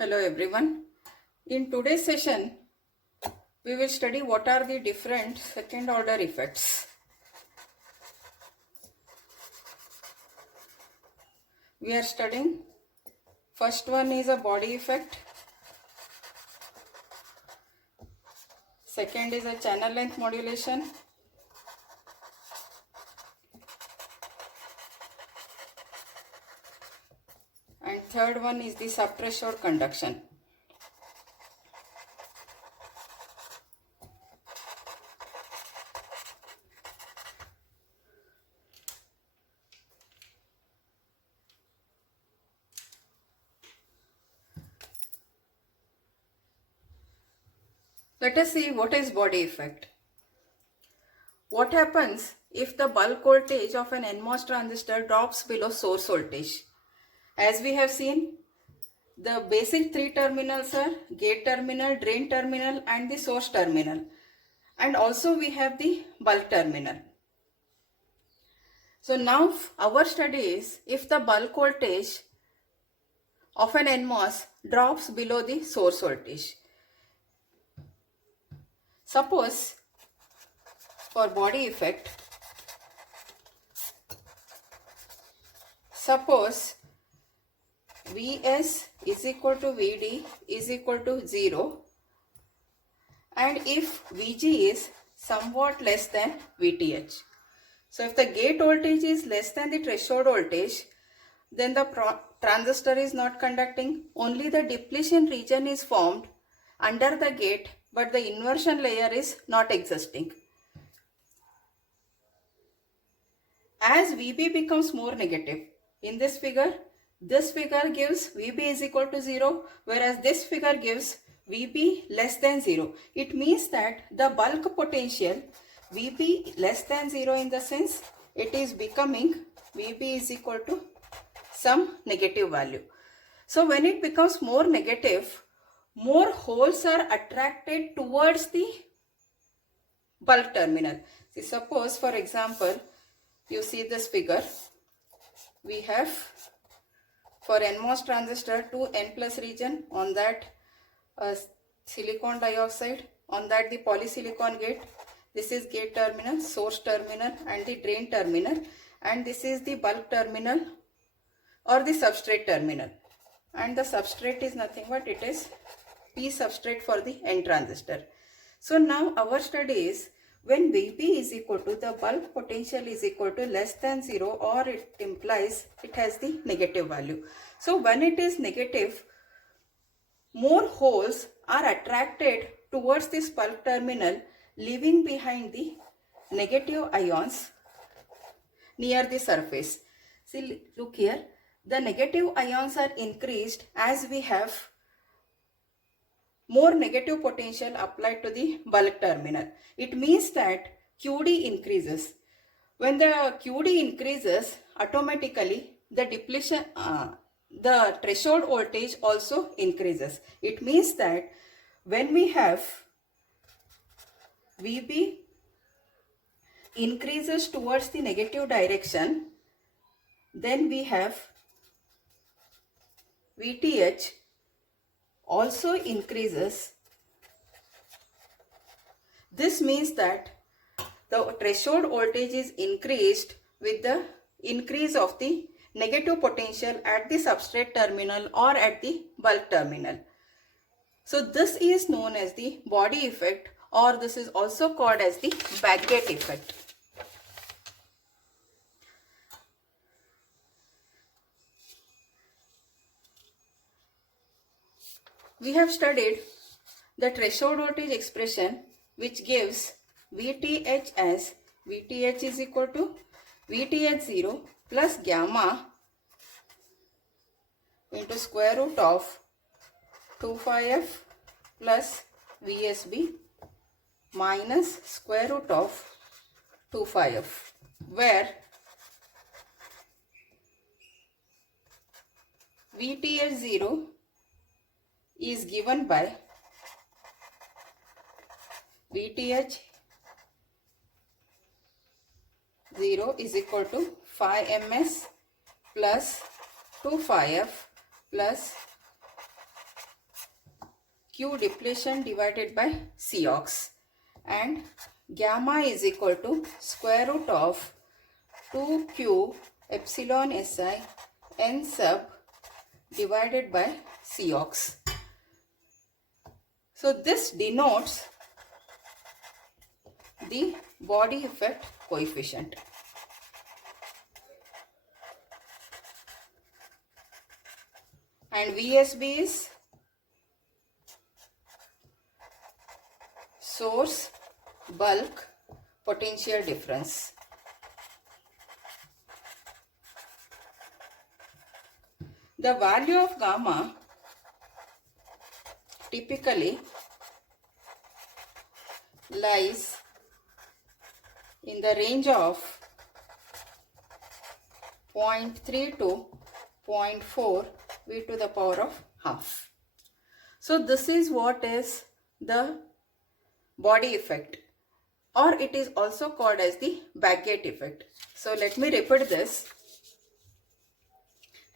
Hello everyone. In today's session, we will study what are the different second order effects. We are studying, first one is a body effect, second is a channel length modulation, and third one is the subthreshold conduction. Let us see what is body effect. What happens if the bulk voltage of an NMOS transistor drops below source voltage? As we have seen, the basic three terminals are gate terminal, drain terminal and the source terminal. And also we have the bulk terminal. So now our study is if the bulk voltage of an NMOS drops below the source voltage. Suppose for body effect, suppose Vs is equal to Vd is equal to 0 and if Vg is somewhat less than Vth. So if the gate voltage is less than the threshold voltage, then the transistor is not conducting, only the depletion region is formed under the gate but the inversion layer is not existing. As Vb becomes more negative, in this figure gives Vb is equal to 0, whereas this figure gives Vb less than 0. It means that the bulk potential Vb less than 0 in the sense it is becoming Vb is equal to some negative value. So when it becomes more negative, more holes are attracted towards the bulk terminal. See, suppose for example, you see this figure, we have for NMOS transistor 2 N plus region, on that silicon dioxide, on that the polysilicon gate. This is gate terminal, source terminal and the drain terminal, and this is the bulk terminal or the substrate terminal, and the substrate is nothing but it is P substrate for the N transistor. So now our study is when Vb is equal to the bulk potential is equal to less than 0, or it implies it has the negative value. So when it is negative, more holes are attracted towards this bulk terminal, leaving behind the negative ions near the surface. See, look here, the negative ions are increased as we have more negative potential applied to the bulk terminal. It means that QD increases. When the QD increases, automatically the depletion, the threshold voltage also increases. It means that when we have Vb increases towards the negative direction, then we have Vth also increases. This means that the threshold voltage is increased with the increase of the negative potential at the substrate terminal or at the bulk terminal. So this is known as the body effect, or this is also called as the backgate effect. We have studied the threshold voltage expression, which gives Vth as Vth is equal to Vth0 plus gamma into square root of 2 phi f plus Vsb minus square root of 2 phi f, where Vth0 is given by Vth 0 is equal to phi ms plus 2 phi f plus Q depletion divided by Cox, and gamma is equal to square root of 2Q epsilon Si n sub divided by Cox. So this denotes the body effect coefficient. And VSB is source bulk potential difference. The value of gamma typically lies in the range of 0.3 to 0.4 v to the power of half. So this is what is the body effect, or it is also called as the Baggett effect. So let me repeat this.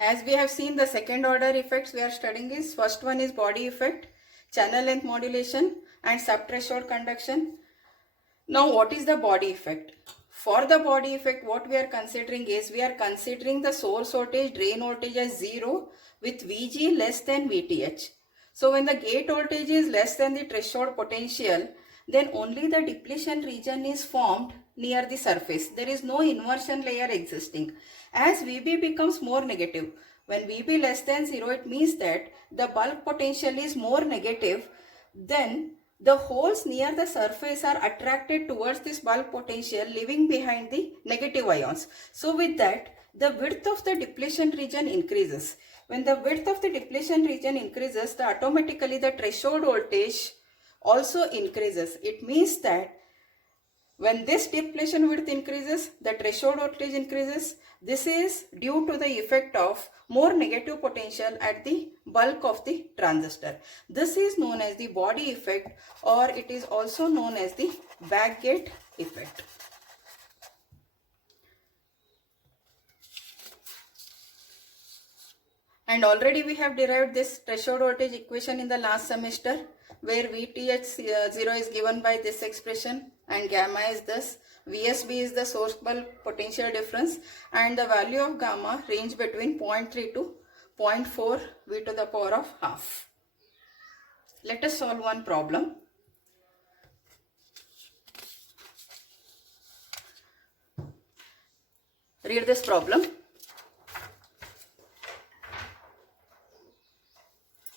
As we have seen, the second order effects we are studying is, first one is body effect, channel length modulation and subthreshold conduction. Now what is the body effect? For the body effect, what we are considering is, we are considering the source voltage, drain voltage as 0 with Vg less than Vth. So when the gate voltage is less than the threshold potential, then only the depletion region is formed near the surface. There is no inversion layer existing. As Vb becomes more negative, when Vb less than 0, it means that the bulk potential is more negative, then the holes near the surface are attracted towards this bulk potential, leaving behind the negative ions. So with that, the width of the depletion region increases. When the width of the depletion region increases, automatically the threshold voltage also increases. It means that when this depletion width increases, the threshold voltage increases. This is due to the effect of more negative potential at the bulk of the transistor. This is known as the body effect, or it is also known as the Baggett effect. And already we have derived this threshold voltage equation in the last semester, where Vth0 is given by this expression and gamma is this. VSB is the source bulk potential difference, and the value of gamma range between 0.3 to 0.4 v to the power of half. Let us solve one problem. Read this problem.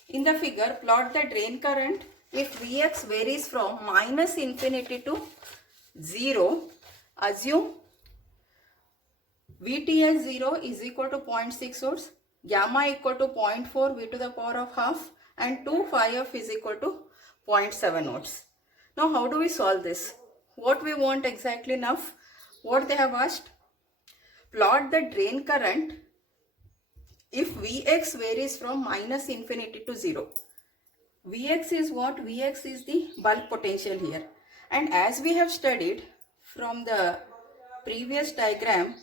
In the figure, plot the drain current if Vx varies from minus infinity to 0. Assume Vth0 is equal to 0.6 volts, gamma equal to 0.4 v to the power of half, and 2 phi f is equal to 0.7 volts. Now how do we solve this? What we want exactly now? What they have asked? Plot the drain current if Vx varies from minus infinity to 0. Vx is what? Vx is the bulk potential here. And as we have studied from the previous diagram,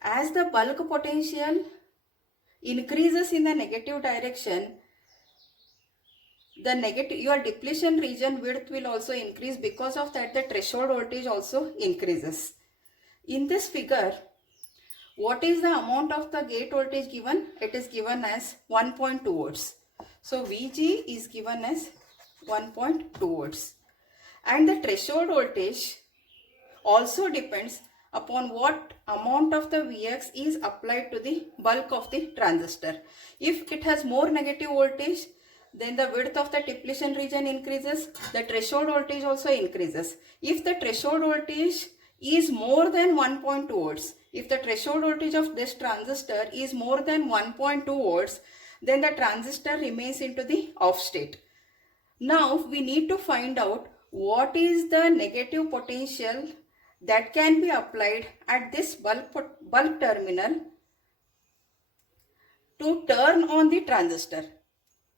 as the bulk potential increases in the negative direction, your depletion region width will also increase. Because of that, the threshold voltage also increases. In this figure, what is the amount of the gate voltage given? It is given as 1.2 volts. So Vg is given as 1.2 volts. And the threshold voltage also depends upon what amount of the Vx is applied to the bulk of the transistor. If it has more negative voltage, then the width of the depletion region increases, the threshold voltage also increases. If the threshold voltage is more than 1.2 volts, if the threshold voltage of this transistor is more than 1.2 volts, then the transistor remains into the off state. Now we need to find out what is the negative potential that can be applied at this bulk terminal to turn on the transistor.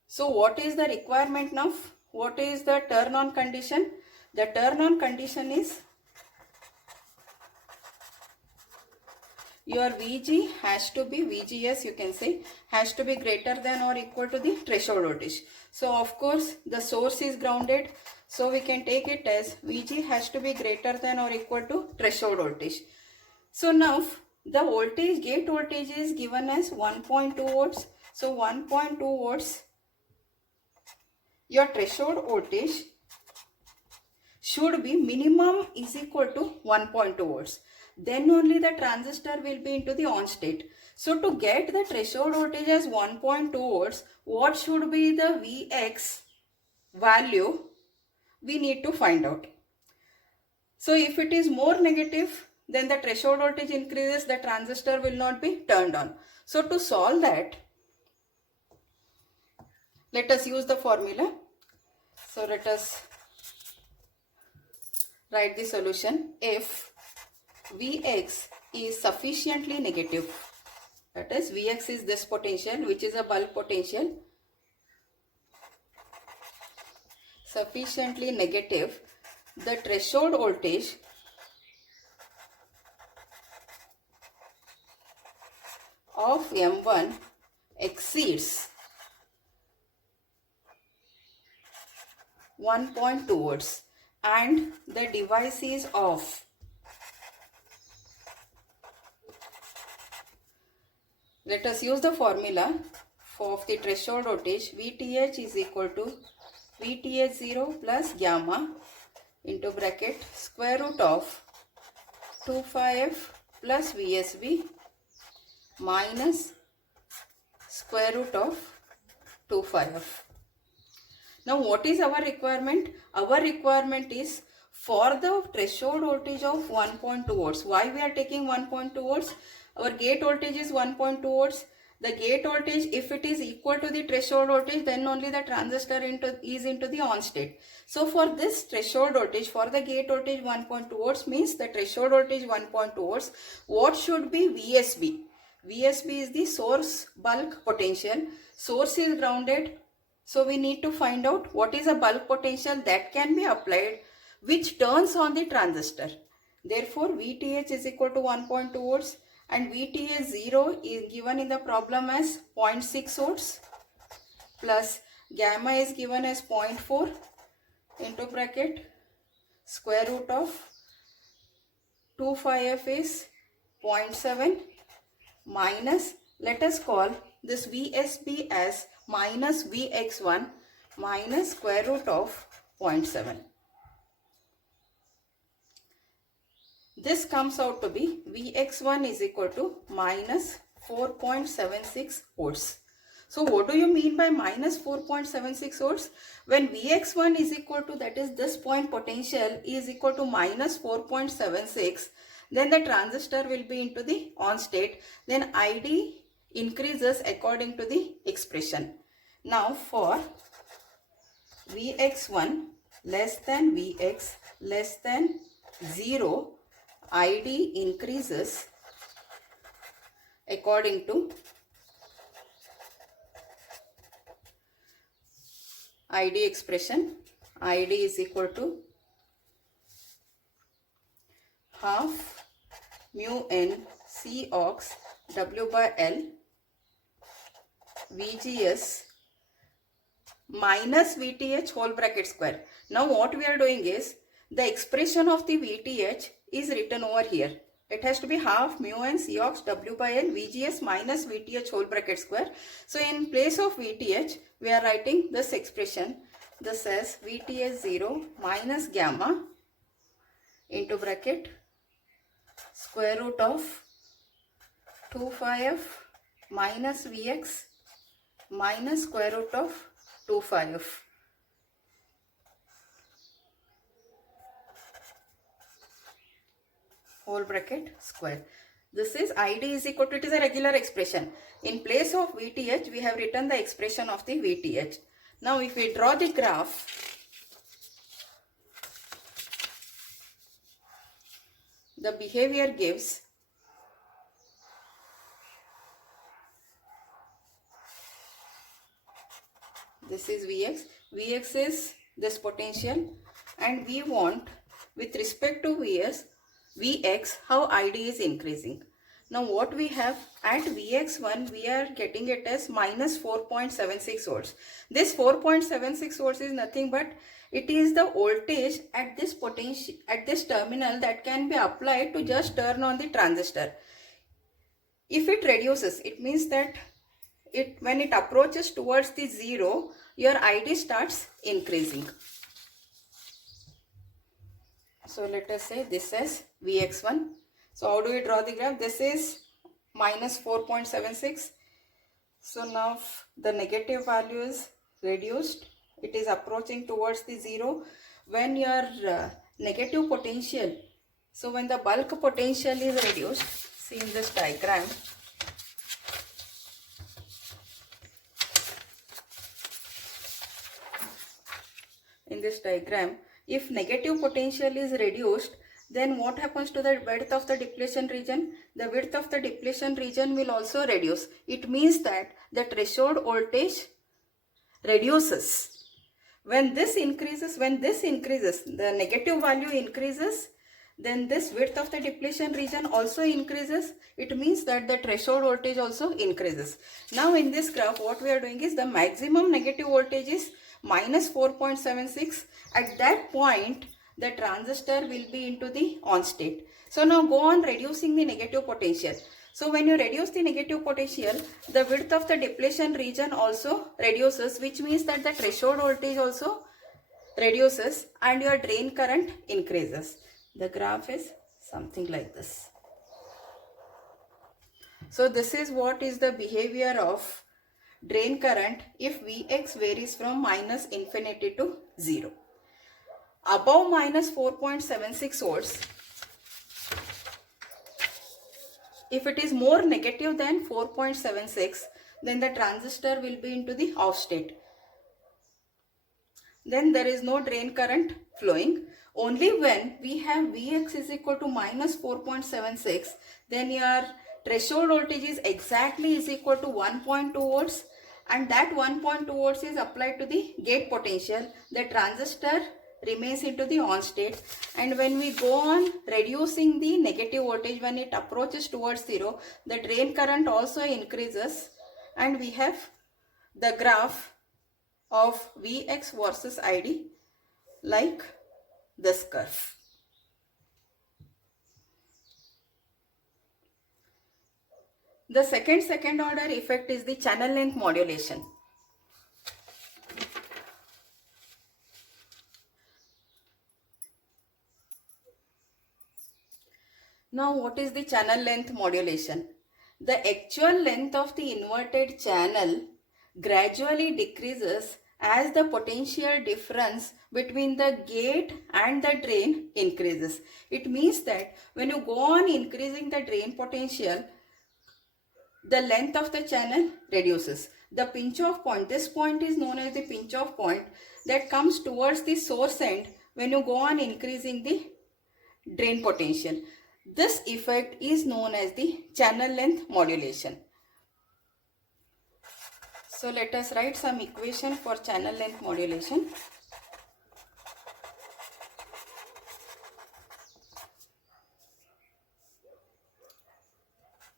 So what is the requirement now? What is the turn on condition? The turn on condition is your VG has to be, VGS you can say, has to be greater than or equal to the threshold voltage. So of course the source is grounded, so we can take it as VG has to be greater than or equal to threshold voltage. So now the voltage, gate voltage is given as 1.2 volts. So 1.2 volts, your threshold voltage should be minimum is equal to 1.2 volts. Then only the transistor will be into the on state. So to get the threshold voltage as 1.2 volts, what should be the Vx value we need to find out. So if it is more negative, then the threshold voltage increases, the transistor will not be turned on. So to solve that, let us use the formula. So let us write the solution. If Vx is sufficiently negative, that is Vx is this potential which is a bulk potential, sufficiently negative, the threshold voltage of M1 exceeds 1.2 volts and the device is off. Let us use the formula of the threshold voltage. VTH is equal to VTH0 plus gamma into bracket square root of 2πf plus VSB minus square root of 2πf. Now what is our requirement? Our requirement is for the threshold voltage of 1.2 volts. Why we are taking 1.2 volts? Our gate voltage is 1.2 volts. The gate voltage, if it is equal to the threshold voltage, then only the transistor is into the on state. So for this threshold voltage, for the gate voltage 1.2 volts means the threshold voltage 1.2 volts, what should be VSB? VSB is the source bulk potential. Source is grounded. So we need to find out what is a bulk potential that can be applied which turns on the transistor. Therefore, VTH is equal to 1.2 volts and VTH0 is given in the problem as 0.6 volts plus gamma is given as 0.4 into bracket square root of 2πf is 0.7 minus, let us call this VSB as minus Vx1 minus square root of 0.7. This comes out to be Vx1 is equal to minus 4.76 volts. So what do you mean by minus 4.76 volts? When Vx1 is equal to, that is this point potential is equal to minus 4.76, then the transistor will be into the on state. Then ID increases according to the expression. Now for Vx1 less than Vx less than 0, ID increases according to ID expression. ID is equal to half mu n C ox W by L VGS minus VTH whole bracket square. Now what we are doing is, the expression of the VTH is written over here. It has to be half mu n C ox W by L VGS minus VTH whole bracket square. So in place of VTH, we are writing this expression. This as VTH0 minus gamma into bracket square root of 2πf minus Vx minus square root of 2πf. Whole bracket square. This is ID is equal to, it is a regular expression. In place of VTH, we have written the expression of the VTH. Now if we draw the graph, the behavior gives this is Vx. Vx is this potential and we want with respect to Vx how ID is increasing. Now what we have at Vx1, we are getting it as minus 4.76 volts. This 4.76 volts is nothing but it is the voltage at this potential, at this terminal, that can be applied to just turn on the transistor. If it reduces, it means that when it approaches towards the 0, your ID starts increasing. So let us say this is Vx1. So how do we draw the graph? This is minus 4.76. So now the negative value is reduced. It is approaching towards the 0. When your negative potential, so when the bulk potential is reduced, see in this diagram, if negative potential is reduced, then what happens to the width of the depletion region? The width of the depletion region will also reduce. It means that the threshold voltage reduces. When this increases, the negative value increases, then this width of the depletion region also increases. It means that the threshold voltage also increases. Now in this graph, what we are doing is the maximum negative voltage is minus 4.76. At that point, the transistor will be into the on state. So now go on reducing the negative potential. So when you reduce the negative potential, the width of the depletion region also reduces, which means that the threshold voltage also reduces and your drain current increases. The graph is something like this. So this is what is the behavior of drain current if Vx varies from minus infinity to 0. Above minus 4.76 volts, if it is more negative than 4.76, then the transistor will be into the off state. Then there is no drain current flowing. Only when we have Vx is equal to minus 4.76, then your threshold voltage is exactly is equal to 1.2 volts, and that 1.2 volts is applied to the gate potential. The transistor remains into the on state, and when we go on reducing the negative voltage, when it approaches towards 0, the drain current also increases, and we have the graph of Vx versus ID like this curve. The second order effect is the channel length modulation. Now what is the channel length modulation? The actual length of the inverted channel gradually decreases as the potential difference between the gate and the drain increases. It means that when you go on increasing the drain potential, the length of the channel reduces. The pinch off point, this point is known as the pinch off point, that comes towards the source end when you go on increasing the drain potential. This effect is known as the channel length modulation. So let us write some equation for channel length modulation.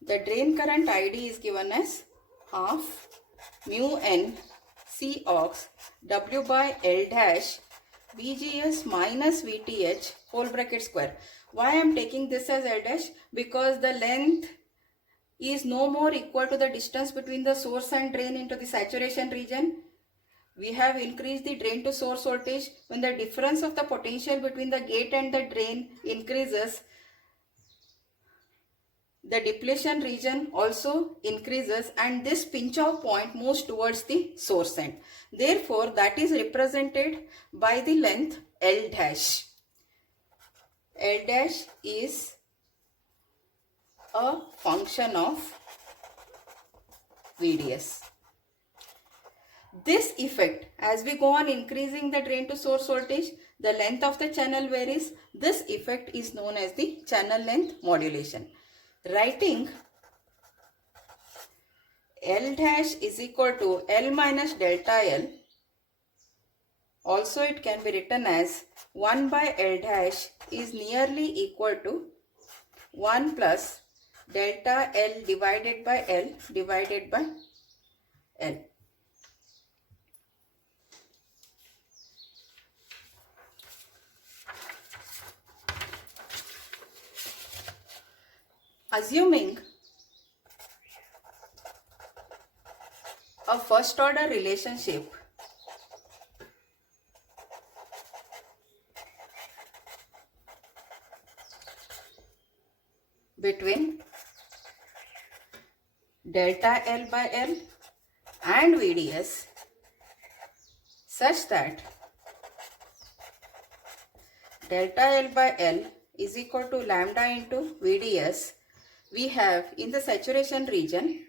The drain current ID is given as half mu n C ox W by L dash VGS minus VTH whole bracket square. Why I am taking this as L dash? Because the length is no more equal to the distance between the source and drain into the saturation region. We have increased the drain to source voltage. When the difference of the potential between the gate and the drain increases, the depletion region also increases, and this pinch off point moves towards the source end. Therefore, that is represented by the length L dash. L dash is a function of VDS. This effect, as we go on increasing the drain to source voltage, the length of the channel varies. This effect is known as the channel length modulation. Writing L dash is equal to L minus delta L. Also it can be written as 1 by L dash is nearly equal to 1 plus delta L divided by L divided by L. Assuming a first order relationship between delta L by L and VDS such that delta L by L is equal to lambda into VDS, we have in the saturation region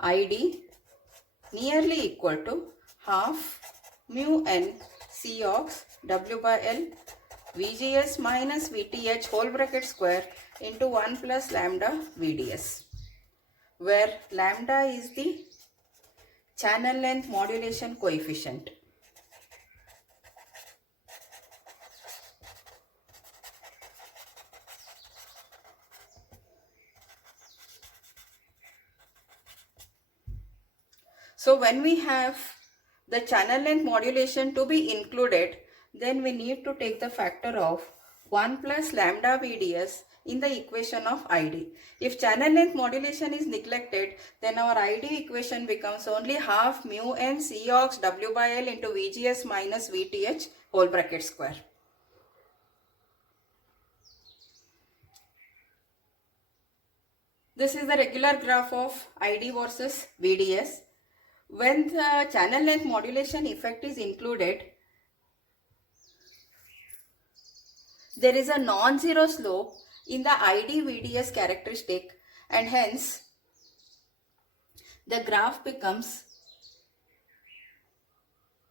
ID nearly equal to half mu n Cox W by L VGS minus VTH whole bracket square into 1 plus lambda VDS, where lambda is the channel length modulation coefficient. So when we have the channel length modulation to be included, then we need to take the factor of 1 plus lambda VDS in the equation of ID. If channel length modulation is neglected, then our ID equation becomes only half mu n Cox W by L into VGS minus VTH whole bracket square. This is the regular graph of ID versus VDS. When the channel length modulation effect is included, there is a non-zero slope in the ID VDS characteristic, and hence the graph becomes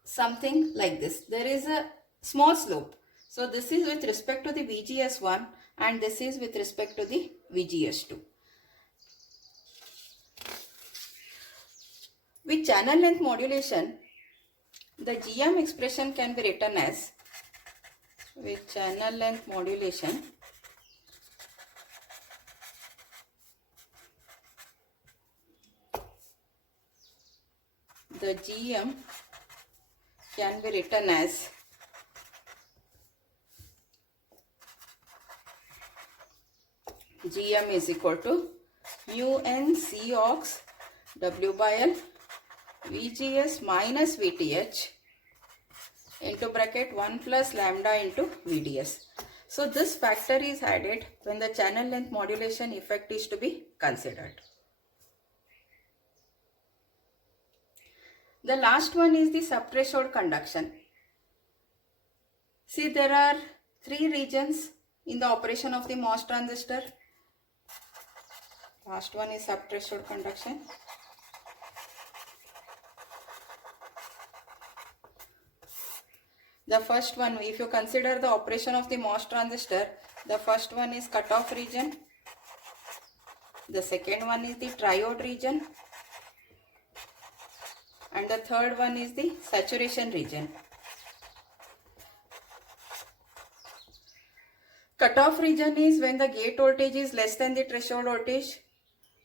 something like this. There is a small slope. So this is with respect to the VGS1 and this is with respect to the VGS2. With channel length modulation, the GM expression can be written as, with channel length modulation, the GM can be written as GM is equal to mu n Cox W by L VGS minus VTH into bracket 1 plus lambda into VDS. So this factor is added when the channel length modulation effect is to be considered. The last one is the subthreshold conduction. See, there are three regions in the operation of the MOS transistor. Last one is subthreshold conduction. The first one, if you consider the operation of the MOS transistor, the first one is cutoff region. The second one is the triode region. And the third one is the saturation region. Cutoff region is when the gate voltage is less than the threshold voltage.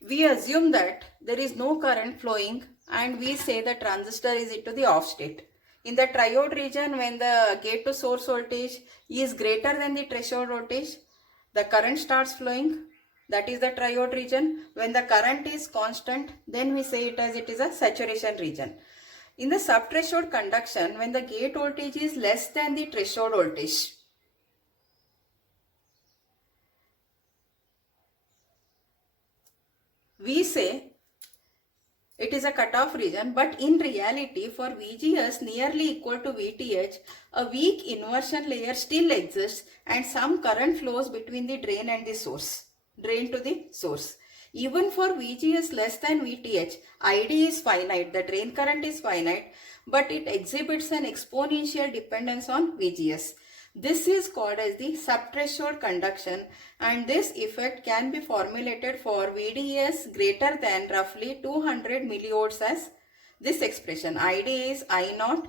We assume that there is no current flowing and we say the transistor is into the off state. In the triode region, when the gate to source voltage is greater than the threshold voltage, the current starts flowing. That is the triode region. When the current is constant, then we say it as it is a saturation region. In the subthreshold conduction, when the gate voltage is less than the threshold voltage, we say it is a cutoff region, but in reality for VGS nearly equal to VTH, a weak inversion layer still exists and some current flows between the drain and the source, drain to the source. Even for VGS less than VTH, ID is finite, the drain current is finite, but it exhibits an exponential dependence on VGS. This is called as the subthreshold conduction, and this effect can be formulated for VDS greater than roughly 200 millivolts as this expression. ID is I0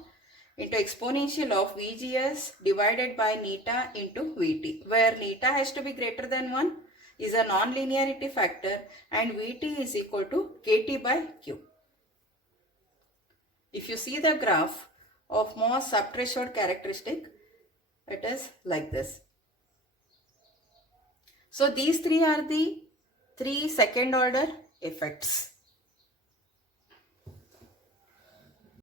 into exponential of VGS divided by neta into VT, where neta has to be greater than 1 is a non-linearity factor and Vt is equal to Kt by Q. If you see the graph of MOS subthreshold characteristic, it is like this. So these three are the three second order effects.